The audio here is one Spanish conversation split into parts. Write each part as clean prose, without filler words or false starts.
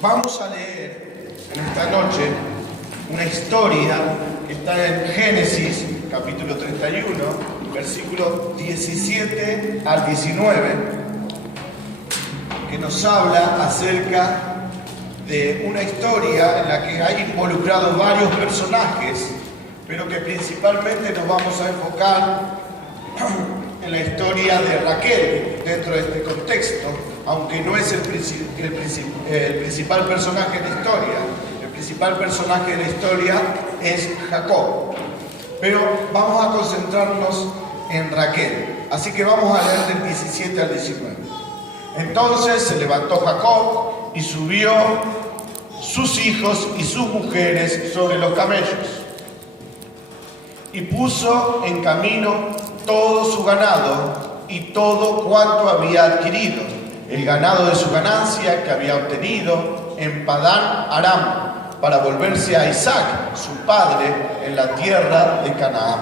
Vamos a leer en esta noche una historia que está en Génesis, capítulo 31, versículos 17 al 19, que nos habla acerca de una historia en la que hay involucrados varios personajes, pero que principalmente nos vamos a enfocar en la historia de Raquel dentro de este contexto, aunque no es el principal personaje de la historia. El principal personaje de la historia es Jacob, pero vamos a concentrarnos en Raquel. Así que vamos a leer del 17 al 19. Entonces se levantó Jacob y subió sus hijos y sus mujeres sobre los camellos, y puso en camino todo su ganado y todo cuanto había adquirido, el ganado de su ganancia que había obtenido en Padán Aram, para volverse a Isaac, su padre, en la tierra de Canaán.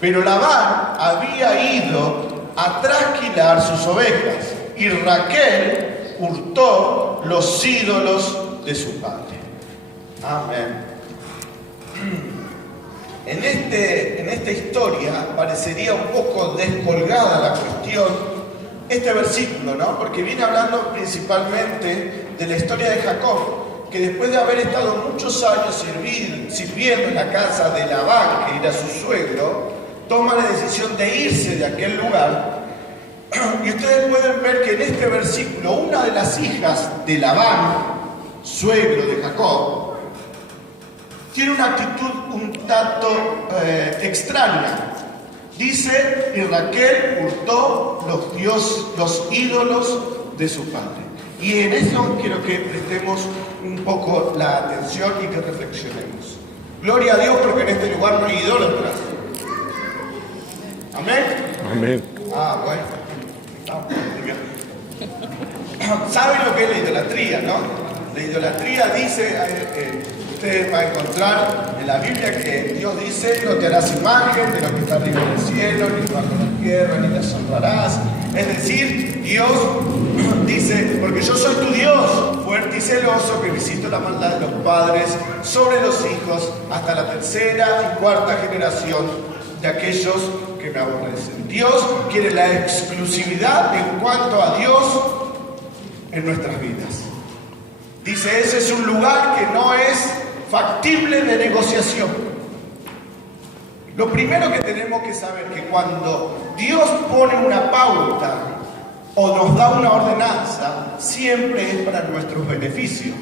Pero Labán había ido a trasquilar sus ovejas, y Raquel hurtó los ídolos de su padre. Amén. En esta historia parecería un poco descolgada la cuestión, este versículo, ¿no? Porque viene hablando principalmente de la historia de Jacob, que después de haber estado muchos años sirviendo en la casa de Labán, que era su suegro, toma la decisión de irse de aquel lugar. Y ustedes pueden ver que en este versículo, una de las hijas de Labán, suegro de Jacob, tiene una actitud un tanto extraña. Dice, y Raquel hurtó los ídolos de su padre. Y en eso quiero que prestemos un poco la atención y que reflexionemos. Gloria a Dios, porque en este lugar no hay idólatras. ¿Amén? Amén. Bueno. ¿Saben lo que es la idolatría, no? La idolatría dice, ustedes van a encontrar en la Biblia que Dios dice: no te harás imagen de lo que está arriba del cielo, ni bajo la tierra, ni las honrarás. Es decir, Dios dice: porque yo soy tu Dios, fuerte y celoso, que visito la maldad de los padres sobre los hijos hasta la tercera y cuarta generación de aquellos que me aborrecen. Dios quiere la exclusividad en cuanto a Dios en nuestras vidas. Dice, ese es un lugar que no es factible de negociación. Lo primero que tenemos que saber es que cuando Dios pone una pauta o nos da una ordenanza, siempre es para nuestro beneficio.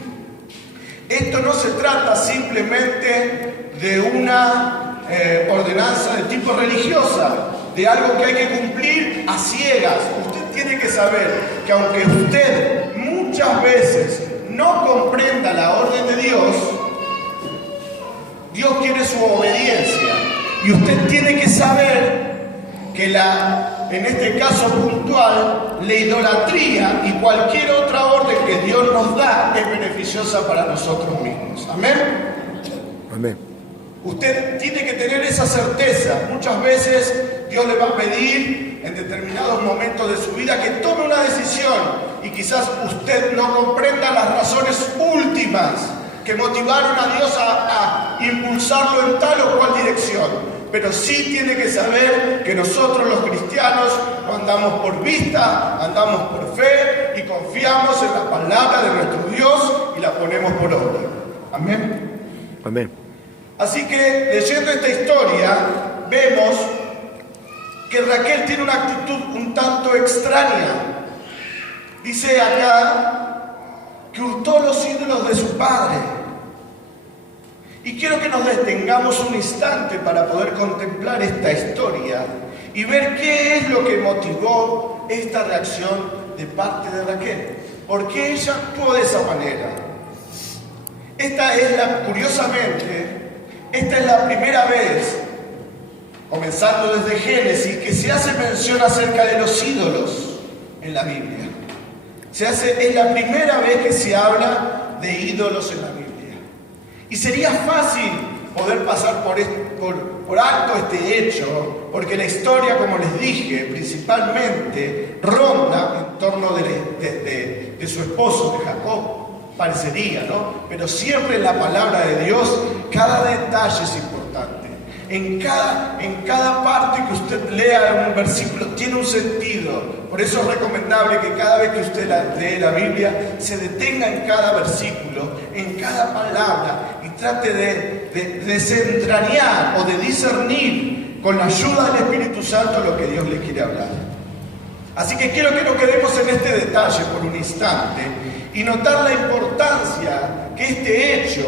Esto no se trata simplemente de una ordenanza de tipo religiosa, de algo que hay que cumplir a ciegas. Usted tiene que saber que aunque usted muchas veces no comprenda la orden de Dios, Dios quiere su obediencia. Y usted tiene que saber que en este caso puntual, la idolatría y cualquier otra orden que Dios nos da es beneficiosa para nosotros mismos. Amén. Amén. Usted tiene que tener esa certeza. Muchas veces Dios le va a pedir en determinados momentos de su vida que tome una decisión, y quizás usted no comprenda las razones últimas que motivaron a Dios a impulsarlo en tal o cual dirección. Pero sí tiene que saber que nosotros los cristianos no andamos por vista, andamos por fe y confiamos en la palabra de nuestro Dios y la ponemos por obra. Amén. Amén. Así que leyendo esta historia vemos que Raquel tiene una actitud un tanto extraña. Dice acá que hurtó los ídolos de su padre. Y quiero que nos detengamos un instante para poder contemplar esta historia y ver qué es lo que motivó esta reacción de parte de Raquel. ¿Por qué ella actuó de esa manera? Curiosamente, esta es la primera vez, comenzando desde Génesis, que se hace mención acerca de los ídolos en la Biblia. Es la primera vez que se habla de ídolos en la Biblia. Y sería fácil poder pasar por alto este hecho, porque la historia, como les dije, principalmente ronda en torno de su esposo, de Jacob. parecería, ¿no? Pero siempre en la palabra de Dios, cada detalle es importante. En cada parte que usted lea un versículo tiene un sentido. Por eso es recomendable que cada vez que usted lee la Biblia se detenga en cada versículo, en cada palabra y trate de desentrañar o de discernir con la ayuda del Espíritu Santo lo que Dios le quiere hablar. Así que quiero que nos quedemos en este detalle por un instante y notar la importancia que este hecho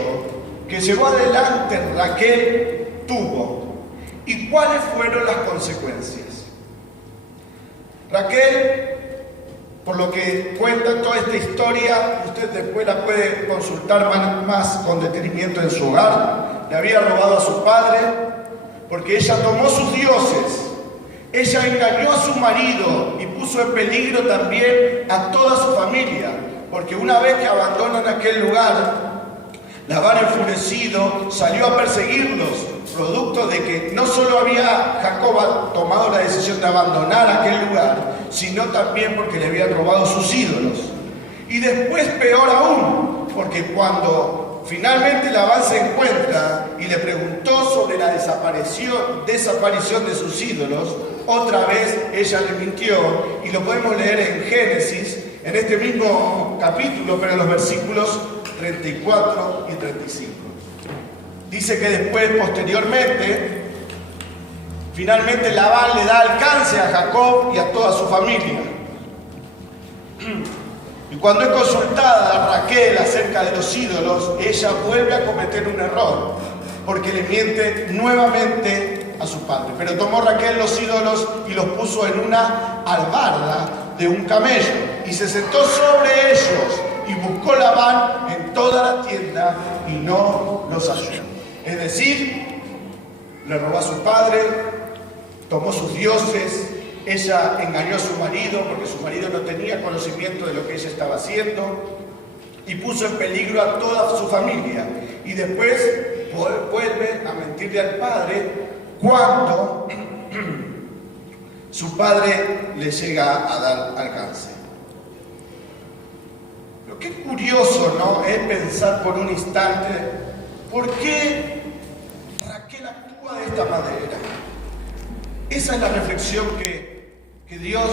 que llevó adelante Raquel tuvo y cuáles fueron las consecuencias. Raquel, por lo que cuenta toda esta historia, usted después la puede consultar más con detenimiento en su hogar, le había robado a su padre porque ella tomó sus dioses, ella engañó a su marido y puso en peligro también a toda su familia, porque una vez que abandonan aquel lugar, Labán enfurecido salió a perseguirlos, producto de que no solo había Jacob tomado la decisión de abandonar aquel lugar, sino también porque le habían robado sus ídolos. Y después peor aún, porque cuando finalmente Labán se encuentra y le preguntó sobre la desaparición de sus ídolos, otra vez ella le mintió, y lo podemos leer en Génesis, en este mismo capítulo, pero en los versículos 34 y 35. Dice que después, posteriormente, finalmente Labán le da alcance a Jacob y a toda su familia. Y cuando es consultada a Raquel acerca de los ídolos, ella vuelve a cometer un error, porque le miente nuevamente a su padre. Pero tomó Raquel los ídolos y los puso en una albarda de un camello, y se sentó sobre ellos, y buscó Labán en toda la tienda, y no los halló. Es decir, le robó a su padre, tomó sus dioses, ella engañó a su marido porque su marido no tenía conocimiento de lo que ella estaba haciendo y puso en peligro a toda su familia. Y después vuelve a mentirle al padre cuando su padre le llega a dar alcance. Lo que es curioso, ¿no?, es pensar por un instante por qué Raquel actúa de esta manera. Esa es la reflexión que Dios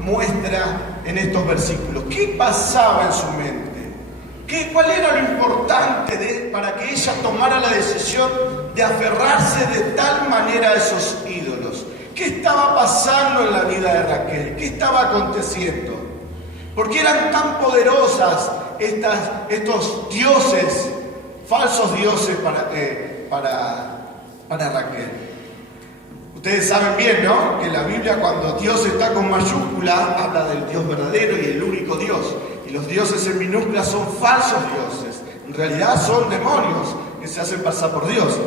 muestra en estos versículos. ¿Qué pasaba en su mente? ¿Cuál era lo importante para que ella tomara la decisión de aferrarse de tal manera a esos ídolos? ¿Qué estaba pasando en la vida de Raquel? ¿Qué estaba aconteciendo? ¿Por qué eran tan poderosas estos dioses, falsos dioses para Raquel? Ustedes saben bien, ¿no?, que en la Biblia, cuando Dios está con mayúscula, habla del Dios verdadero y el único Dios. Y los dioses en minúscula son falsos dioses. En realidad son demonios que se hacen pasar por Dios.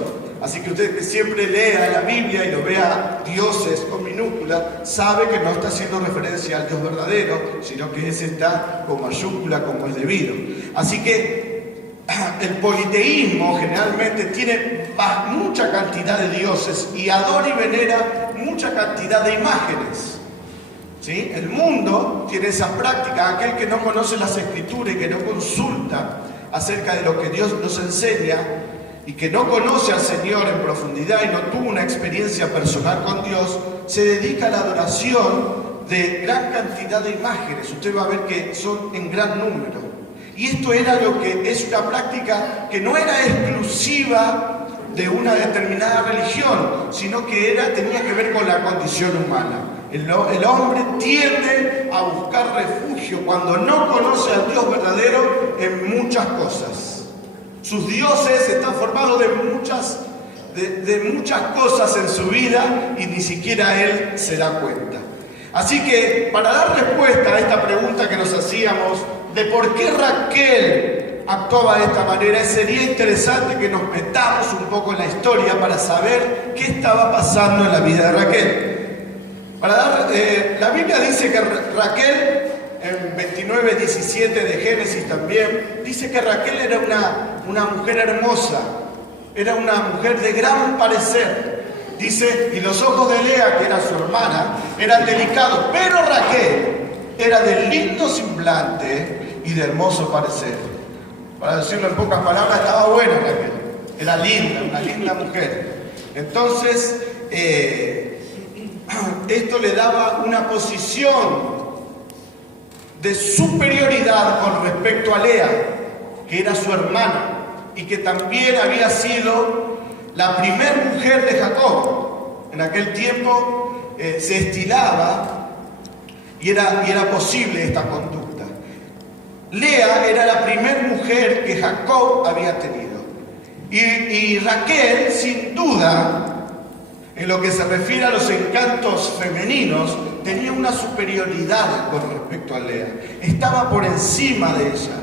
Así que usted que siempre lea la Biblia y lo vea dioses con minúscula, sabe que no está haciendo referencia al Dios verdadero, sino que ese está con mayúscula como es debido. Así que el politeísmo generalmente tiene mucha cantidad de dioses y adora y venera mucha cantidad de imágenes. ¿Sí? El mundo tiene esa práctica. Aquel que no conoce las Escrituras y que no consulta acerca de lo que Dios nos enseña y que no conoce al Señor en profundidad y no tuvo una experiencia personal con Dios, se dedica a la adoración de gran cantidad de imágenes. Usted va a ver que son en gran número. Y esto era lo que es una práctica que no era exclusiva de una determinada religión, sino que tenía que ver con la condición humana. El hombre tiende a buscar refugio cuando no conoce al Dios verdadero en muchas cosas. Sus dioses están formados de muchas cosas en su vida y ni siquiera él se da cuenta. Así que, para dar respuesta a esta pregunta que nos hacíamos de por qué Raquel actuaba de esta manera, sería interesante que nos metamos un poco en la historia para saber qué estaba pasando en la vida de Raquel. La Biblia dice que Raquel, en 29:17 de Génesis también, dice que Raquel era una mujer hermosa, era una mujer de gran parecer. Dice, y los ojos de Lea, que era su hermana, eran delicados, pero Raquel era de lindo semblante y de hermoso parecer. Para decirlo en pocas palabras, estaba buena Raquel. Era linda, una linda mujer. Entonces, esto le daba una posición de superioridad con respecto a Lea, que era su hermana, y que también había sido la primer mujer de Jacob. En aquel tiempo se estilaba y era posible esta conducta. Lea era la primer mujer que Jacob había tenido. Y Raquel, sin duda, en lo que se refiere a los encantos femeninos, tenía una superioridad con respecto a Lea. Estaba por encima de ella.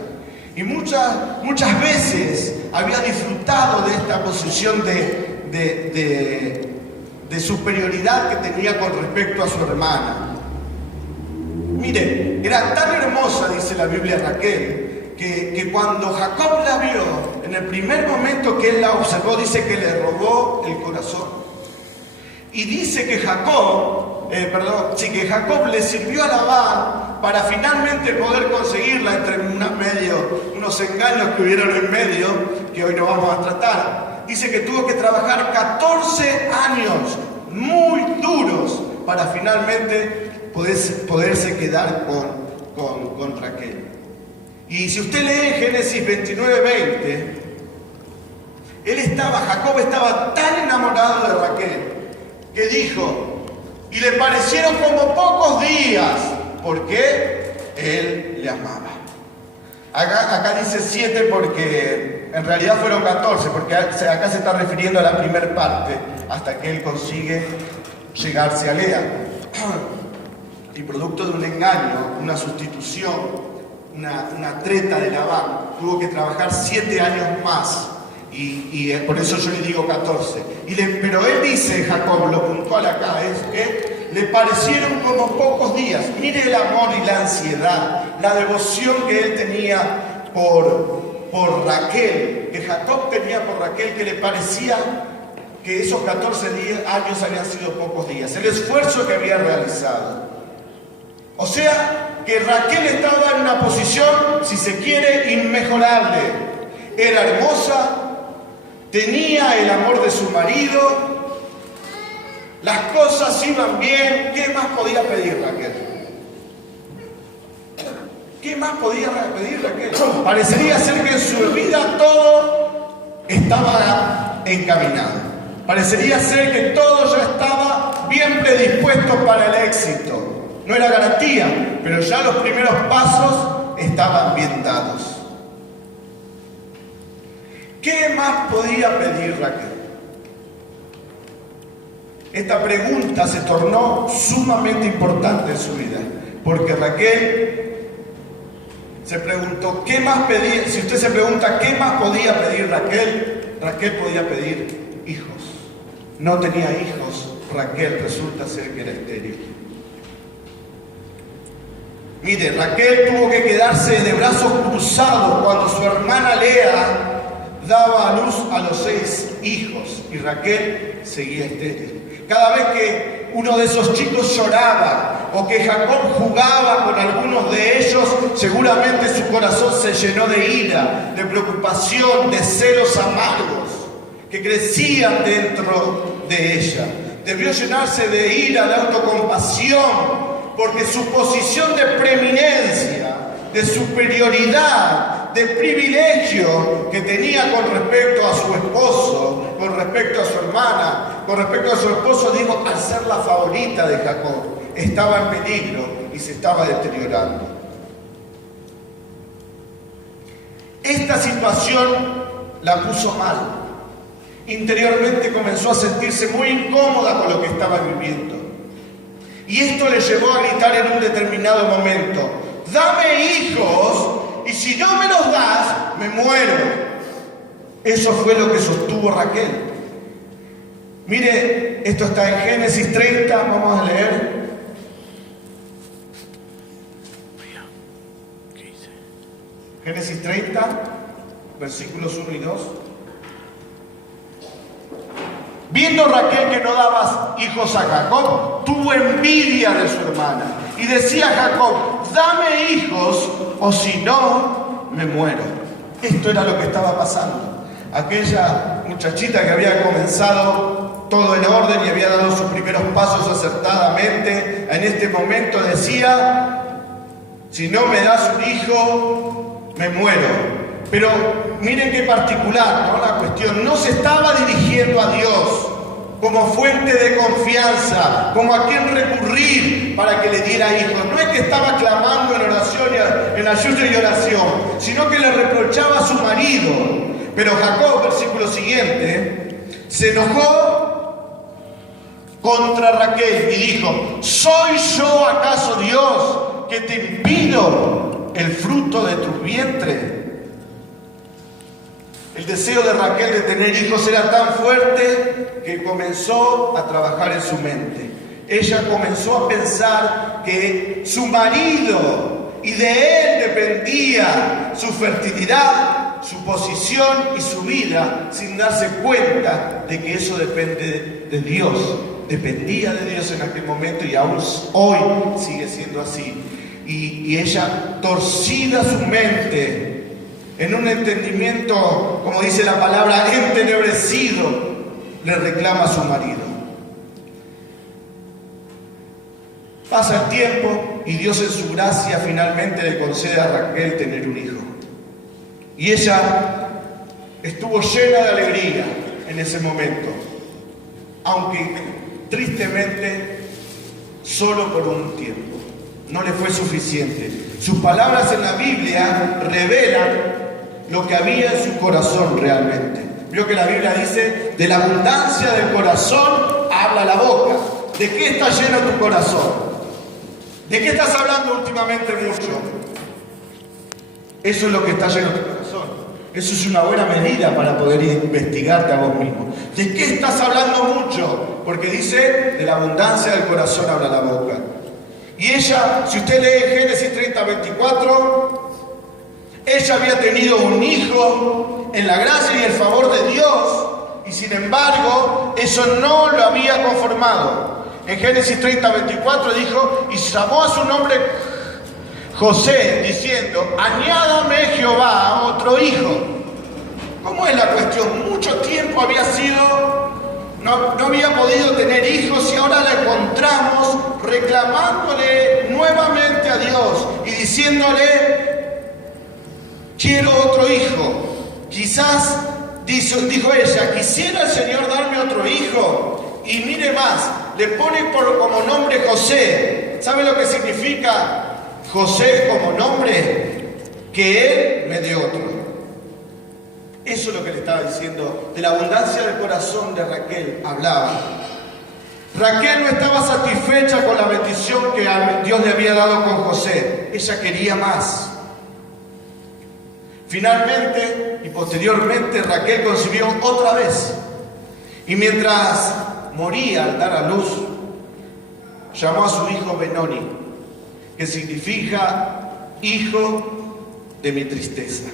Y muchas veces había disfrutado de esta posición de superioridad que tenía con respecto a su hermana. Mire, era tan hermosa, dice la Biblia, Raquel, que cuando Jacob la vio, en el primer momento que él la observó, dice que le robó el corazón. Y dice que Jacob le sirvió a Labán para finalmente poder conseguirla entre unos engaños que hubieron en medio, que hoy no vamos a tratar. Dice que tuvo que trabajar 14 años muy duros para finalmente poderse quedar con Raquel. Y si usted lee Génesis 29:20, Jacob estaba tan enamorado de Raquel que dijo, y le parecieron como pocos días, porque él le amaba. Acá dice 7 porque en realidad fueron 14, porque acá se está refiriendo a la primera parte, hasta que él consigue llegarse a Lea. Y producto de un engaño, una sustitución, una treta de Labán, tuvo que trabajar 7 años más. Y por eso yo le digo 14. Pero él dice, Jacob, lo puntual acá es que le parecieron como pocos días. Mire el amor y la ansiedad, la devoción que él tenía por Raquel, que Jacob tenía por Raquel, que le parecía que esos 14 años habían sido pocos días. El esfuerzo que había realizado. O sea, que Raquel estaba en una posición, si se quiere, inmejorable. Era hermosa, tenía el amor de su marido, las cosas iban bien. ¿Qué más podía pedir Raquel? ¿Qué más podía pedir Raquel? Parecería ser que en su vida todo estaba encaminado. Parecería ser que todo ya estaba bien predispuesto para el éxito. No era garantía, pero ya los primeros pasos estaban bien dados. ¿Qué más podía pedir Raquel? Esta pregunta se tornó sumamente importante en su vida, porque Raquel se preguntó, ¿qué más pedía? Si usted se pregunta, ¿qué más podía pedir Raquel? Raquel podía pedir hijos. No tenía hijos, Raquel resulta ser que era estéril. Mire, Raquel tuvo que quedarse de brazos cruzados cuando su hermana Lea daba a luz a los 6 hijos y Raquel seguía estéril. Cada vez que uno de esos chicos lloraba o que Jacob jugaba con algunos de ellos, seguramente su corazón se llenó de ira, de preocupación, de celos amargos que crecían dentro de ella. Debió llenarse de ira, de autocompasión, porque su posición de preeminencia, de superioridad, de privilegio que tenía con respecto a su esposo, con respecto a su hermana, con respecto a su esposo, digo, al ser la favorita de Jacob, estaba en peligro y se estaba deteriorando. Esta situación la puso mal. Interiormente comenzó a sentirse muy incómoda con lo que estaba viviendo. Y esto le llevó a gritar en un determinado momento, dame hijos, y si no me los das, me muero. Eso fue lo que sostuvo Raquel. Mire, esto está en Génesis 30, vamos a leer. Génesis 30, versículos 1 y 2. Viendo Raquel que no daba hijos a Jacob, tuvo envidia de su hermana y decía a Jacob, dame hijos o si no, me muero. Esto era lo que estaba pasando. Aquella muchachita que había comenzado todo en orden y había dado sus primeros pasos acertadamente, en este momento decía: si no me das un hijo, me muero. Pero miren qué particular, ¿no? La cuestión no se estaba dirigiendo a Dios como fuente de confianza, como a quien recurrir para que le diera hijos. No es que estaba clamando en oración, en ayuno y oración, sino que le reprochaba a su marido. Pero Jacob, versículo siguiente, se enojó contra Raquel y dijo: ¿soy yo acaso Dios que te impido el fruto de tu vientre? El deseo de Raquel de tener hijos era tan fuerte que comenzó a trabajar en su mente. Ella comenzó a pensar que su marido y de él dependía su fertilidad, su posición y su vida, sin darse cuenta de que eso depende de Dios. Dependía de Dios en aquel momento y aún hoy sigue siendo así. Y ella, torcida su mente, en un entendimiento, como dice la palabra, entenebrecido, le reclama a su marido. Pasa el tiempo y Dios en su gracia finalmente le concede a Raquel tener un hijo. Y ella estuvo llena de alegría en ese momento, aunque tristemente solo por un tiempo. No le fue suficiente. Sus palabras en la Biblia revelan lo que había en su corazón realmente. Vio que la Biblia dice: de la abundancia del corazón habla la boca. ¿De qué está lleno tu corazón? ¿De qué estás hablando últimamente mucho? Eso es lo que está lleno tu corazón. Eso es una buena medida para poder investigarte a vos mismo. ¿De qué estás hablando mucho? Porque dice: de la abundancia del corazón habla la boca. Y ella, si usted lee Génesis 30:24, ella había tenido un hijo en la gracia y el favor de Dios, y sin embargo, eso no lo había conformado. En Génesis 30:24 dijo: y llamó a su nombre José, diciendo: añádame Jehová otro hijo. ¿Cómo es la cuestión? Mucho tiempo había sido, no había podido tener hijos, y ahora la encontramos reclamándole nuevamente a Dios y diciéndole: quiero otro hijo. Quizás, dijo ella, quisiera el Señor darme otro hijo. Y mire más, le pone como nombre José. ¿Sabe lo que significa José como nombre? Que Él me dé otro. Eso es lo que le estaba diciendo. De la abundancia del corazón de Raquel hablaba. Raquel no estaba satisfecha con la bendición que Dios le había dado con José. Ella quería más. Finalmente y posteriormente Raquel concibió otra vez. Y mientras moría al dar a luz, llamó a su hijo Benoni, que significa hijo de mi tristeza.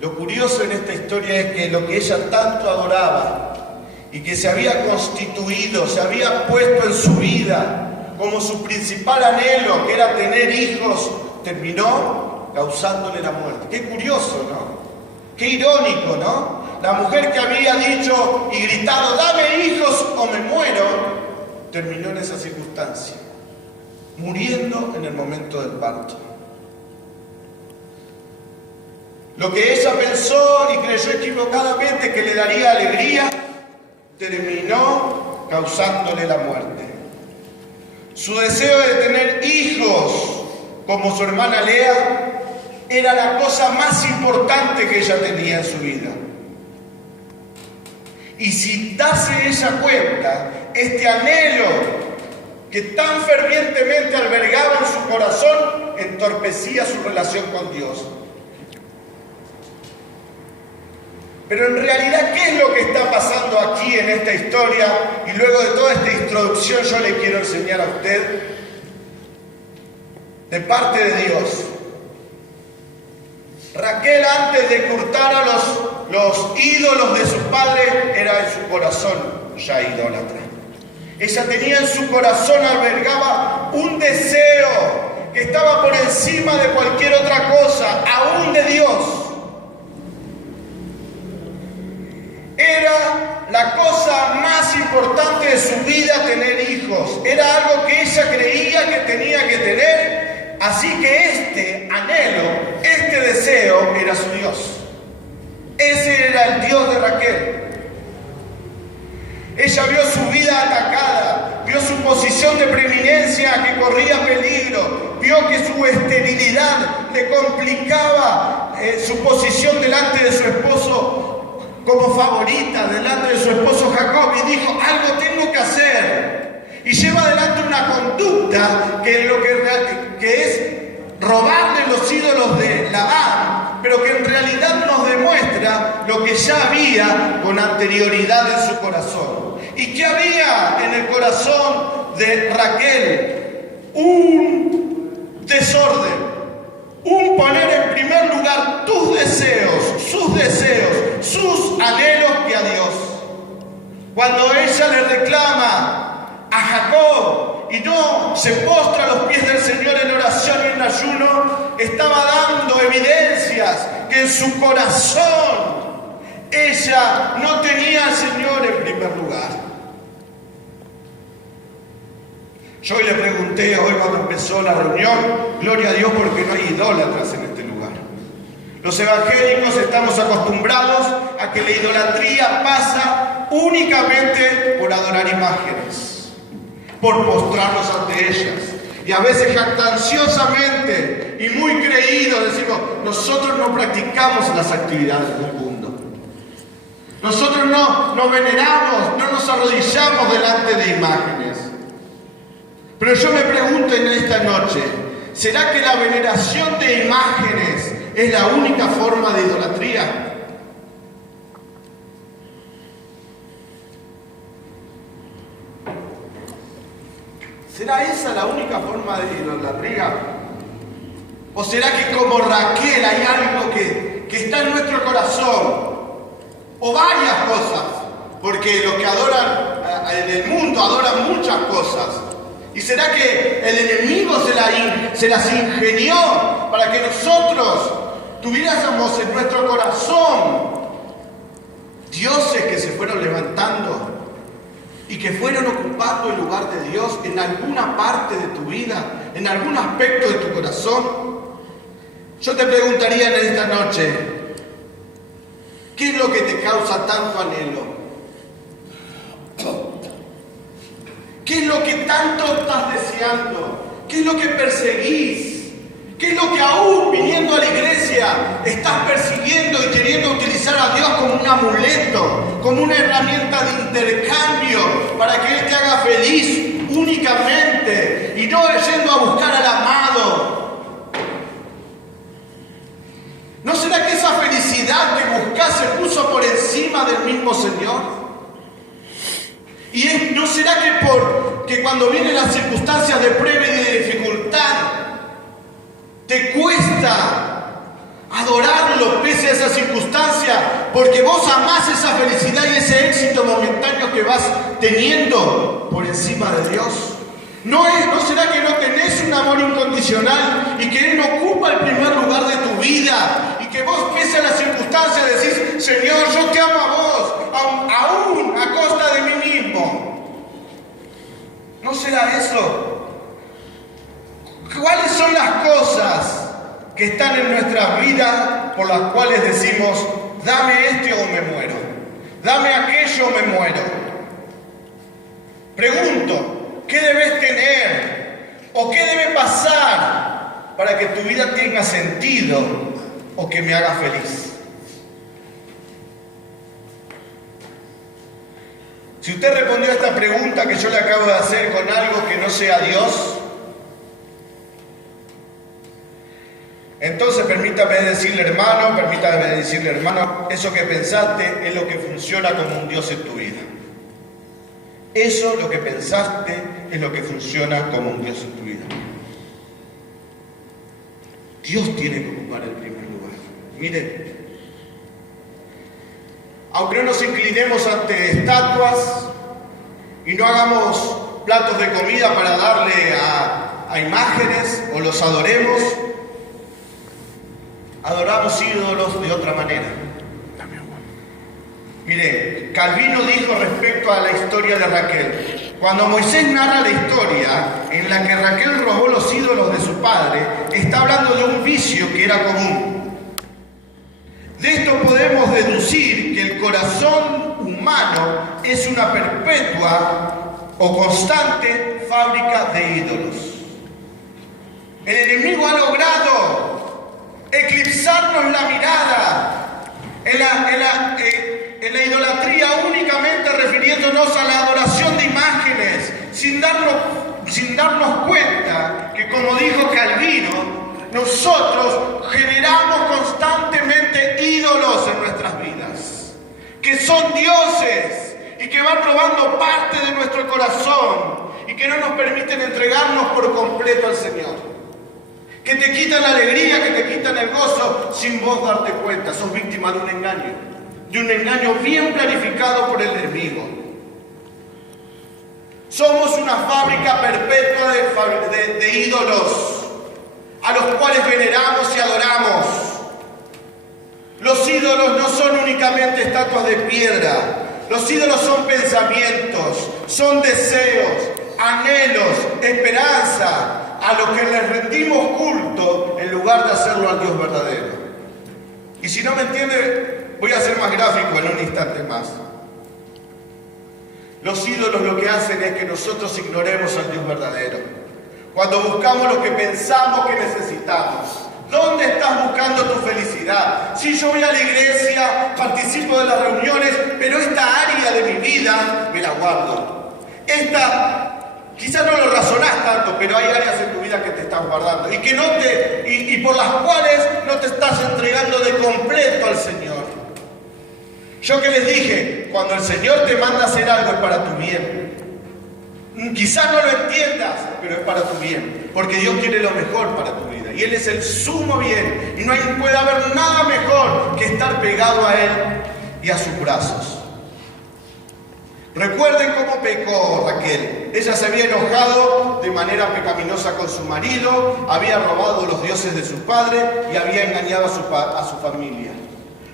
Lo curioso en esta historia es que lo que ella tanto adoraba y que se había constituido, se había puesto en su vida como su principal anhelo, que era tener hijos, terminó causándole la muerte. Qué curioso, ¿no? Qué irónico, ¿no? La mujer que había dicho y gritado: dame hijos o me muero, terminó en esa circunstancia, muriendo en el momento del parto. Lo que ella pensó y creyó equivocadamente que le daría alegría, terminó causándole la muerte. Su deseo de tener hijos como su hermana Lea era la cosa más importante que ella tenía en su vida. Y sin darse ella cuenta, este anhelo que tan fervientemente albergaba en su corazón entorpecía su relación con Dios. Pero en realidad, ¿qué es lo que está pasando aquí en esta historia? Y luego de toda esta introducción yo le quiero enseñar a usted de parte de Dios. Raquel, antes de curtar a los ídolos de su padre, era en su corazón ya idólatra. Ella tenía en su corazón, albergaba un deseo que estaba por encima de cualquier otra cosa, aún de de su vida tener hijos. Era algo que ella creía que tenía que tener. Así que este anhelo, este deseo era su Dios. Ese era el Dios de Raquel. Ella vio su vida atacada, vio su posición de preeminencia que corría peligro, vio que su esterilidad le complicaba su posición delante de su esposo como favorita, delante de su esposo Jacob, y dijo, algo tengo que hacer. Y lleva adelante una conducta que es robarle los ídolos de Labán, pero que en realidad nos demuestra lo que ya había con anterioridad en su corazón. ¿Y qué había en el corazón de Raquel? Un desorden, un poner en primer lugar tus deseos, sus anhelos que a Dios. Cuando ella le reclama a Jacob y no se postra a los pies del Señor en oración y en ayuno, estaba dando evidencias que en su corazón ella no tenía al Señor en primer lugar. Yo le pregunté hoy cuando empezó la reunión, gloria a Dios porque no hay idólatras en este lugar. Los evangélicos estamos acostumbrados a que la idolatría pasa únicamente por adorar imágenes, por postrarnos ante ellas. Y a veces jactanciosamente y muy creídos decimos, nosotros no practicamos las actividades del mundo. Nosotros no veneramos, no nos arrodillamos delante de imágenes. Pero yo me pregunto en esta noche, ¿será que la veneración de imágenes es la única forma de idolatría? ¿Será esa la única forma de idolatría? ¿O será que como Raquel hay algo que está en nuestro corazón? O varias cosas, porque los que adoran en el mundo adoran muchas cosas. ¿Y será que el enemigo se las ingenió para que nosotros tuviéramos en nuestro corazón dioses que se fueron levantando y que fueron ocupando el lugar de Dios en alguna parte de tu vida, en algún aspecto de tu corazón? Yo te preguntaría en esta noche, ¿qué es lo que te causa tanto anhelo? ¿Qué es lo que tanto estás deseando? ¿Qué es lo que perseguís? ¿Qué es lo que aún viniendo a la iglesia estás persiguiendo y queriendo utilizar a Dios como un amuleto, como una herramienta de intercambio para que Él te haga feliz únicamente y no yendo a buscar al amado? ¿No será que esa felicidad que buscás se puso por encima del mismo Señor? ¿Y no será que cuando vienen las circunstancias de prueba y de dificultad, te cuesta adorarlo pese a esa circunstancia, porque vos amás esa felicidad y ese éxito momentáneo que vas teniendo por encima de Dios? ¿No será que no tenés un amor incondicional y que Él no ocupa el primer lugar de tu vida? Y que vos, pese a las circunstancias, decís, Señor, yo te amo a vos, aún a costa de mí mismo. ¿No será eso? ¿Cuáles son las cosas que están en nuestras vidas por las cuales decimos, dame este o me muero? Dame aquello o me muero. Pregunto, ¿qué debes tener o qué debe pasar para que tu vida tenga sentido o que me haga feliz? Si usted respondió a esta pregunta que yo le acabo de hacer con algo que no sea Dios, entonces permítame decirle hermano, eso que pensaste es lo que funciona como un Dios en tu vida. Eso, lo que pensaste, es lo que funciona como un Dios en tu vida. Dios tiene que ocupar el primer lugar. Miren, aunque no nos inclinemos ante estatuas y no hagamos platos de comida para darle a imágenes o los adoremos, adoramos ídolos de otra manera. Mire, Calvino dijo respecto a la historia de Raquel: cuando Moisés narra la historia en la que Raquel robó los ídolos de su padre, está hablando de un vicio que era común. De esto podemos deducir que el corazón humano es una perpetua o constante fábrica de ídolos. El enemigo ha logrado eclipsarnos la mirada en la idolatría, únicamente refiriéndonos a la adoración de imágenes, sin darnos cuenta que, como dijo Calvino, nosotros generamos constantemente ídolos en nuestras vidas, que son dioses y que van robando parte de nuestro corazón y que no nos permiten entregarnos por completo al Señor. Que te quitan la alegría, que te quitan el gozo sin vos darte cuenta. Sos víctima de un engaño bien planificado por el enemigo. Somos una fábrica perpetua de ídolos a los cuales veneramos y adoramos. Los ídolos no son únicamente estatuas de piedra. Los ídolos son pensamientos, son deseos, anhelos, esperanza, a los que les rendimos culto en lugar de hacerlo al Dios verdadero. Y si no me entiende, voy a ser más gráfico en un instante más. Los ídolos lo que hacen es que nosotros ignoremos al Dios verdadero. Cuando buscamos lo que pensamos que necesitamos. ¿Dónde estás buscando tu felicidad? Si yo voy a la iglesia, participo de las reuniones, pero esta área de mi vida me la guardo. Quizás no lo razonás tanto, pero hay áreas en tu vida que te están guardando y por las cuales no te estás entregando de completo al Señor. Yo que les dije, cuando el Señor te manda a hacer algo es para tu bien. Quizás no lo entiendas, pero es para tu bien, porque Dios quiere lo mejor para tu vida y Él es el sumo bien y no puede haber nada mejor que estar pegado a Él y a sus brazos. Recuerden cómo pecó Raquel. Ella se había enojado de manera pecaminosa con su marido, había robado los dioses de su padre y había engañado a su familia.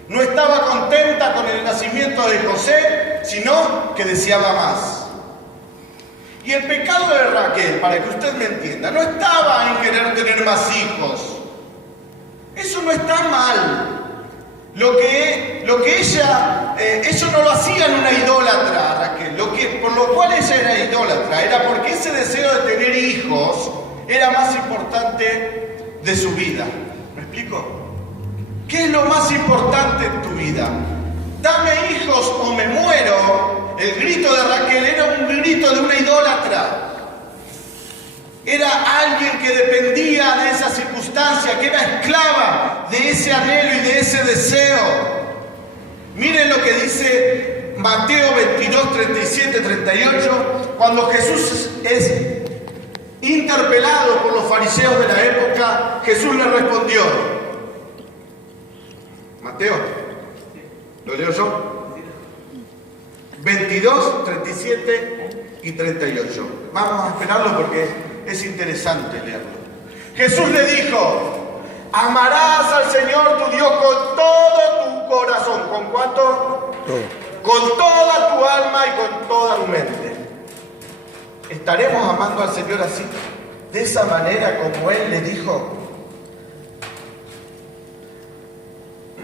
No estaba contenta con el nacimiento de José, sino que deseaba más. Y el pecado de Raquel, para que usted me entienda, no estaba en querer tener más hijos. Eso no está mal. Lo que ella, eso no lo hacía en una idólatra, Raquel. Por lo cual ella era idólatra, era porque ese deseo de tener hijos era más importante de su vida. ¿Me explico? ¿Qué es lo más importante en tu vida? Dame hijos o me muero. El grito de Raquel era un grito de una idólatra. Era alguien que dependía de esa circunstancia, que era esclava de ese anhelo y de ese deseo. Miren lo que dice Mateo 22, 37, 38, cuando Jesús es interpelado por los fariseos de la época, Jesús le respondió. Mateo, ¿lo leo yo? 22, 37 y 38. Vamos a esperarlo porque es interesante leerlo. Jesús le dijo: amarás al Señor tu Dios con todo tu corazón. ¿Con cuánto? Con toda tu alma y con toda tu mente. ¿Estaremos amando al Señor así? De esa manera como Él le dijo.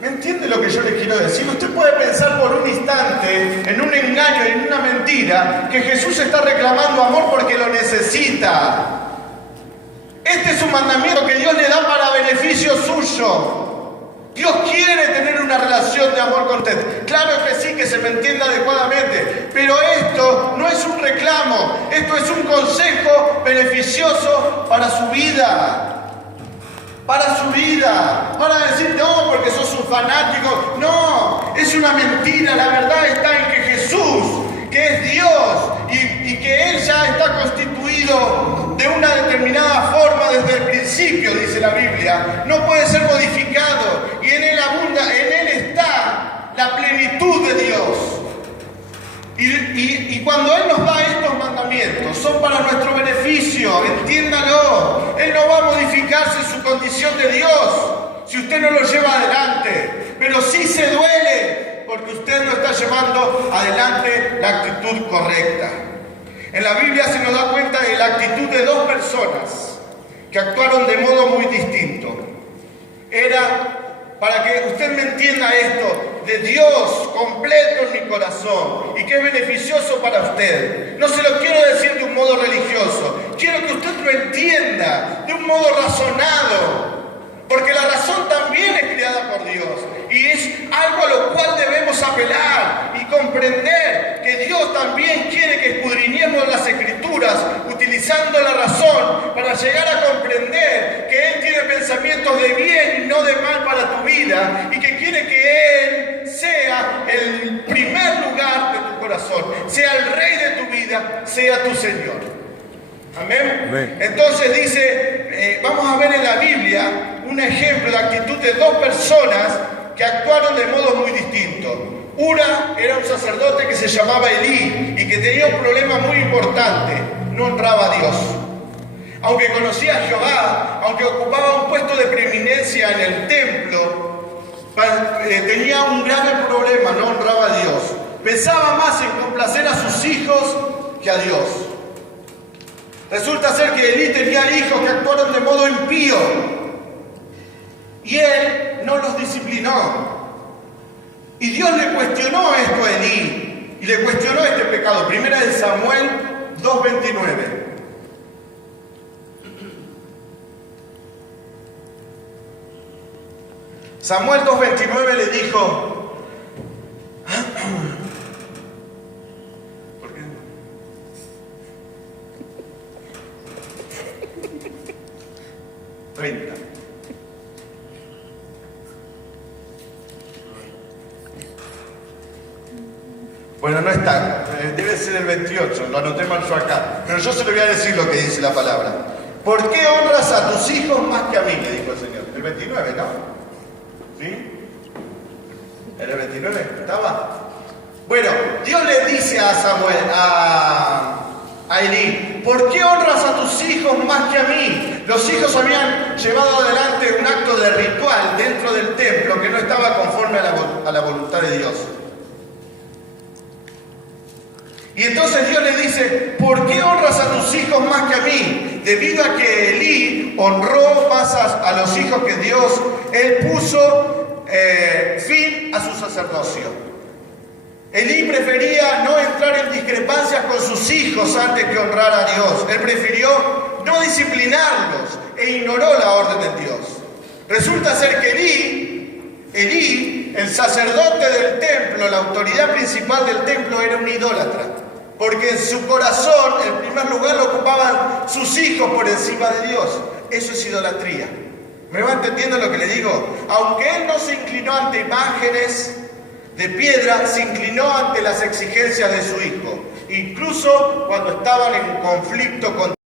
¿Me entiende lo que yo le quiero decir? Usted puede pensar por un instante en un engaño, en una mentira, que Jesús está reclamando amor porque lo necesita. Este es un mandamiento que Dios le da para beneficio suyo. Dios quiere tener una relación de amor con usted. Claro que sí, que se me entienda adecuadamente. Pero esto no es un reclamo. Esto es un consejo beneficioso para su vida. Para su vida. Para decir, no, porque sos un fanático. No, es una mentira. La verdad está en que Jesús, que es Dios y que Él ya está constituido de una determinada forma desde el principio, dice la Biblia, no puede ser modificado y en Él abunda, en Él está la plenitud de Dios. Y cuando Él nos da estos mandamientos, son para nuestro beneficio, entiéndalo. Él no va a modificarse su condición de Dios si usted no lo lleva adelante, pero sí se duele porque usted no está llevando adelante la actitud correcta. En la Biblia se nos da cuenta de la actitud de dos personas que actuaron de modo muy distinto. Era, para que usted me entienda esto, de Dios completo en mi corazón y que es beneficioso para usted. No se lo quiero decir de un modo religioso, quiero que usted lo entienda de un modo razonado, porque la razón también es creada por Dios y es algo a lo cual debemos apelar y comprender que Dios también quiere que escudriñemos las Escrituras utilizando la razón para llegar a comprender que Él tiene pensamientos de bien y no de mal para tu vida y que quiere que Él sea el primer lugar de tu corazón, sea el Rey de tu vida, sea tu Señor. Amén. Amén. Entonces dice, vamos a ver en la Biblia un ejemplo de actitud de dos personas que actuaron de modo muy distinto. Una era un sacerdote que se llamaba Elí y que tenía un problema muy importante: no honraba a Dios. Aunque conocía a Jehová, aunque ocupaba un puesto de preeminencia en el templo, tenía un grave problema: no honraba a Dios. Pensaba más en complacer a sus hijos que a Dios. Resulta ser que Elí tenía hijos que actuaron de modo impío y él no los disciplinó. Y Dios le cuestionó esto a Elí y le cuestionó este pecado. Primera de Samuel 2:29. Samuel 2:29 le dijo, ¿por qué? 30. Bueno, no está, debe ser el 28, lo anoté mal yo acá, pero yo se lo voy a decir lo que dice la palabra. ¿Por qué honras a tus hijos más que a mí?, le dijo el Señor. El 29, ¿no? ¿Sí? ¿Era el 29? ¿Estaba? Bueno, Dios le dice a Samuel, a Elí, ¿por qué honras a tus hijos más que a mí? Los hijos habían llevado adelante un acto de ritual dentro del templo que no estaba conforme a la voluntad de Dios. Y entonces Dios le dice, ¿por qué honras a tus hijos más que a mí? Debido a que Elí honró más a los hijos que Dios, él puso fin a su sacerdocio. Elí prefería no entrar en discrepancias con sus hijos antes que honrar a Dios. Él prefirió no disciplinarlos e ignoró la orden de Dios. Resulta ser que Elí, el sacerdote del templo, la autoridad principal del templo, era un idólatra. Porque en su corazón, en primer lugar, lo ocupaban sus hijos por encima de Dios. Eso es idolatría. ¿Me va entendiendo lo que le digo? Aunque él no se inclinó ante imágenes de piedra, se inclinó ante las exigencias de su hijo. Incluso cuando estaban en conflicto con